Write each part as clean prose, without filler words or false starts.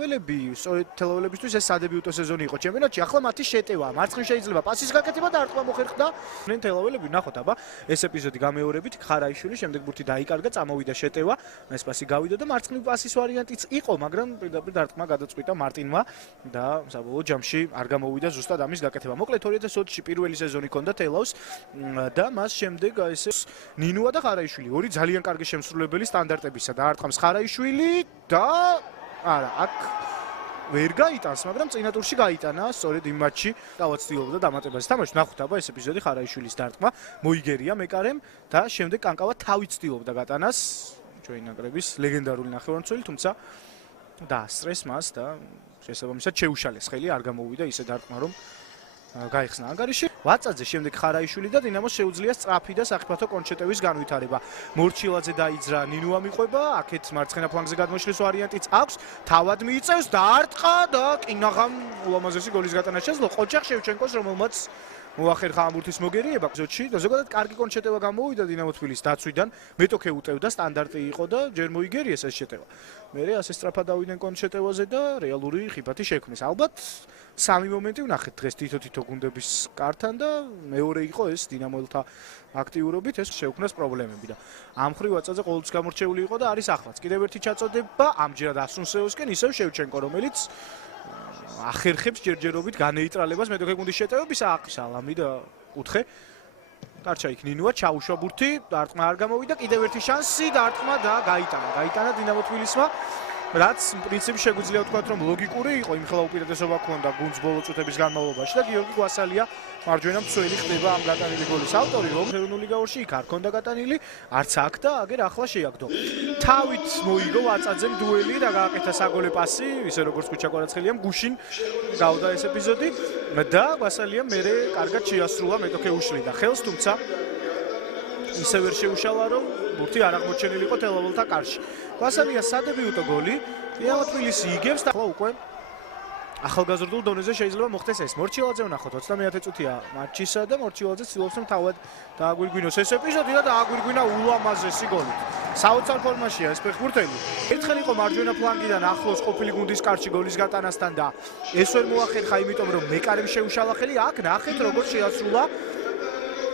თელაველები, სწორედ თელაველებისთვის ეს სადებიუტო სეზონი იყო ჩემპიონატში. ახლა მათი შეტევა, მარცხნივ შეიძლება პასის გაკეთება და არტყმა მოხერხდა. თელაველები ნახოთ აბა, ეს ეპიზოდი გამეორებით ხარაიშვილი შემდეგ ბურთი დაიკარგა, წამოვიდა შეტევა, ეს პასი გავიდა და მარცხნივ პასის ვარიანტიც იყო, მაგრამ პირდაპირ არტყმა გადაწყვიტა მარტინმა და საბოლოო ჯამში არ გამოვიდა ზუსტად ამის გაკეთება. მოკლედ 2020-ში პირველი სეზონი ჰქონდა თელავს და მას შემდეგ ესე ნინუა და ხარაიშვილი, ორი ძალიან კარგი შემსრულებელი სტანდარტებისა და არტყმას ხარაიშვილი და არა, აქ ვერ გაიტანს, მაგრამ წინა ტურში გაიტანა, სწორედ იმ მატჩში თავად ცდილობდა დამატებას თამაშს. ნახოთ აბა ეს ეპიზოდი ხარაიშვილის დარტყმა, მოიგერია მეკარემ და შემდეგ კანკავა თავით ცდილობდა გატანას ჩვენი ნაკრების ლეგენდარული ნახევარმცველი, თუმცა დაასწრეს მას და შესაბამისად შეუშალეს ხელი, არ გამოვიდა ისე დარტყმა, რომ გაიხსნა ანგარიში. ვაწაძე შემდეგ ხარაიშვილი და დინამოს შეუძლია სწრაფი და საფრთხო კონჩეტევის განვითარება. მორჩილაძე დაიძრა, ნინუა მიყვება, აქეთ მარცხენა ფლანგზე გადმოშლის ვარიანტიც აქვს. თავად მიიწევს დაარტყა და კინაღამ ულამაზესი გოლის გატანა შეძლო ყოჩახ შევჩენკოს, რომელმაც მოახერხა ამ ბურთის მოგერიება ეპიზოდში და ზოგადად კარგი კონჩეტევა გამოვიდა დინამო თბილისის დაცვიდან. მეტოქე უტევდა, სტანდარტი იყო და ჯერ მოიგერიეს ეს შეტევა. მერე ასე სწრაფად დავიდნენ კონჩეტევაზე და რეალური ხიფათი შექმნეს. ალბათ სამი მომენტი ვნახეთ დღეს თითო გუნდების კართან და მეორე იყო ეს დინამოელთა აქტიურობით ეს შეუქმნას პრობლემები და ამ ხრივ ვაწაძე ყოველთვის გამორჩეული იყო და არის ახლაც. კიდევ ერთი ჩაწოდება ამჯერად ასუნსეოსკენ ისევ შევჩენკო, რომელიც ახერხებს ჯერჯერობით განეიტრალებას მეტოქე გუნდის შეტევებისა. სალამი და კუთხე დარჩა იქ ნინუა, ჩაუშვა ბურთი, დარტყმა არ გამოვიდა, კიდევ ერთი შანსი დარტყმა და გაიტანა დინამო თბილისმა. რაც პრინციპში შეგვიძლია ვთქვათ, რომ ლოგიკური იყო, იმხელა უპირატესობა ჰქონდა გუნდს ბოლო წუთების განმავლობაში და გიორგი გვასალია მარჯვენა მცველი ხდება ამ გატანილი გოლის ავტორი, რომ ეროვნული ლიგაში იქ არ ჰქონდა გატანილი, არც აქ და აგერ ახლა შეაგდო. თავით მოიგო ვაწაძემ დუელი და გააკეთა საგოლე პასი, ისე როგორც ქუჩა კვარაცხელიამ გუშინ გავდა ეს ეპიზოდი და გვასალიამ მერე კარგად შეასრულა მეტოქე უშლიდა ხელს, თუმცა ისე ვერ შეუშალა, რომ ბურთი არ აღმოჩენილიყო თელაველთა კარში. გვასალია სადებიუტო გოლი, დინამო თბილისი იგებს და ახლა უკვე ახალგაზრდულ დონეზე შეიძლება მოხდეს ეს. მორჩილაძე ვნახოთ 21 წუთია მატჩისა და მორჩილაძე ცდილობს რომ თავად დააგვირგვინოს ეს ეპიზოდი და დააგვირგვინა ულამაზესი გოლი. საოცარ ფორმაშია ეს ფეხბურთელი. ერთხელ იყო მარჯვენა ფლანგიდან ახლოს ყოფილი გუნდის კარში გოლის გატანასთან და ეს ვერ მოახერხა, იმიტომ რომ მეკარემ შეუშალა ხელი. აქ ნახეთ როგორ შეასრულა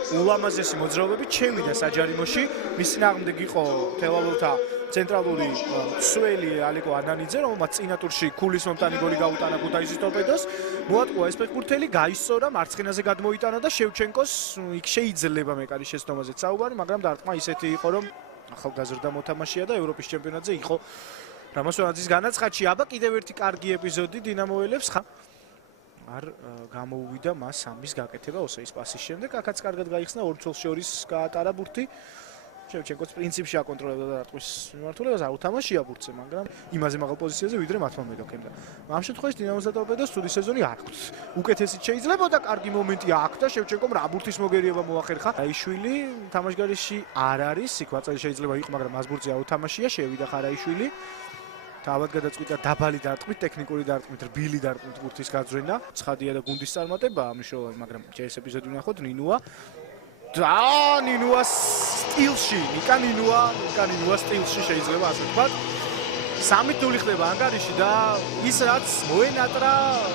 ულამაზესი მოძრაობები, ჩევიდა საჯარიმოში. მის წინააღმდეგ იყო თელაველთა ცენტრალური მცველი ალიკო ანანიძე, რომელმაც წინა ტურში ქულის მომტანი გოლი გაუტანა ქუთაისის ტორპედოს. მოატყუა ეს ფეხბურთელი, გაისწორა, მარცხენაზე გადმოიტანა და შევჩენკოს იქ შეიძლება მეკარის შეცდომაზეც საუბარი, მაგრამ დარტყმა ისეთი იყო, რომ ახალგაზრდა მოთამაშეა და ევროპის ჩემპიონატზე იყო რამოსვანაძის განაცხადში. აბა კიდევ ერთი კარგი ეპიზოდი დინამოელებს არ გამოუვიდა მას ამის გაკეთება ოსეის პასის შემდეგ. აქაც კარგად გაიხსნა ორ მცველს შორის გაატარა ბურთი. შევჩენკოც პრინციპში აკონტროლებდა დარტყმის მიმართულებას, აუთამაშია ბურთზე, მაგრამ იმაზე მაღალ პოზიციაზე ვიდრე მათმა მეტოქემ და ამ შემთხვევაში დინამოს და ტორპედოს ცუდი სეზონი არ აქვს. უკეთესიც შეიძლებოდა, კარგი მომენტი აქვს და შევჩენკომ რა ბურთის მოგერიება მოახერხა. აიშვილი თამაშგარიში არ არის, იქ ვაწელი შეიძლება იყო, მაგრამ მას ბურთზე აუთამაშია, შევიდა ხარაიშვილი. თავად გადაწყვიტა დაბალი დარტყმით, ტექნიკური დარტყმით, რბილი დარტყმით ბურთის გაძვრენა. ცხადია და გუნდის წარმატება ამიშოვანი, მაგრამ ჯერ ეს ეპიზოდი ვნახოთ ნინუა და ნინუას სტილში, ნიკა ნინუა სტილში შეიძლება ასე ვთქვათ. 3-0 ხდება ანგარიში და ის რაც მოენატრა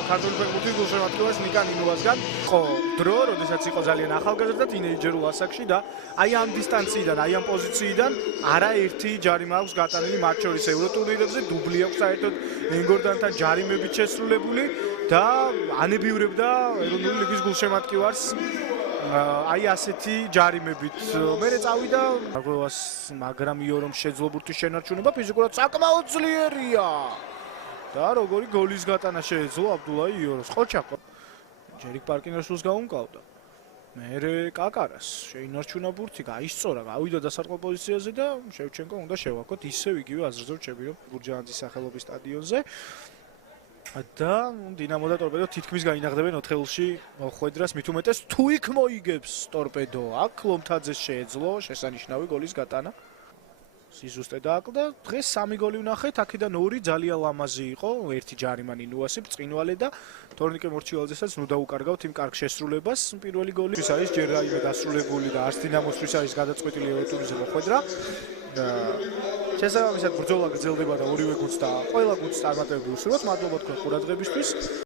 ქართული ფეხბურთის გულშემატკივარს ნიკა ნინუასგან, ხო, დრო, როდესაც იყო ძალიან ახალგაზრდა თინეიჯერულ ასაკში და აი ამ დისტანციიდან, აი ამ პოზიციიდან არაერთი ჯარიმა აქვს გატანილი მათ შორის ევროტურნირებზე, დუბლი აქვს საერთოდ ენგორდანთან ჯარიმებით შესრულებული და ანებიურებდა ეროვნული ლიგის გულშემატკივარს აი ასეთი ჯარიმებით. მერე წავიდა აგროვას, მაგრამ იორომ შეძლო ბურთის შენარჩუნება, ფიზიკურად საკმაოდ ძლიერია. და როგორი გოლის გატანა შეეძლო აბდულაი იოროს. ყოჩაკო ჯერიკ პარკინგერსულს გაუმკლავდა. მერე კაკარას შეინარჩუნა ბურთი, გაისწორა, გავიდა დასარტყმელ პოზიციაზე და შევჩენკო უნდა შევაქოთ ისევ იგივე აზრზე რჩები, რომ გურჯაანძის სახელობის სტადიონზე. და დინამო და ტორპედო თითქმის გაინაღდებენ 4-ში მოხვედრას, მით უმეტეს თუ იქ მოიგებს ტორპედო, აქ ლომთაძეს შეეძლო შესანიშნავი გოლის გატანა. სიზუსტე დააკლდა, დღეს 3 გოლი ვნახეთ, აქედან 2 ძალიან ლამაზი იყო, ერთი ჯარიმა ნინუასი, ბრწყინვალე და თორნიკე მორჩილაძესაც ნუ დაუკარგავთ იმ კარგ შესრულებას. პირველი გოლი ის არის ჯერ რაიმე დასრულებული და არც დინამოსთვის არის გადაწყვეტილი ევროტურნირზე მოხვედრა. შესაბამისად ბრძოლა გრძელდება და ორივე გუნდს და ყველა გუნდს წარმატებები უსურვოთ. მადლობა თქვენ ყურადღებისთვის.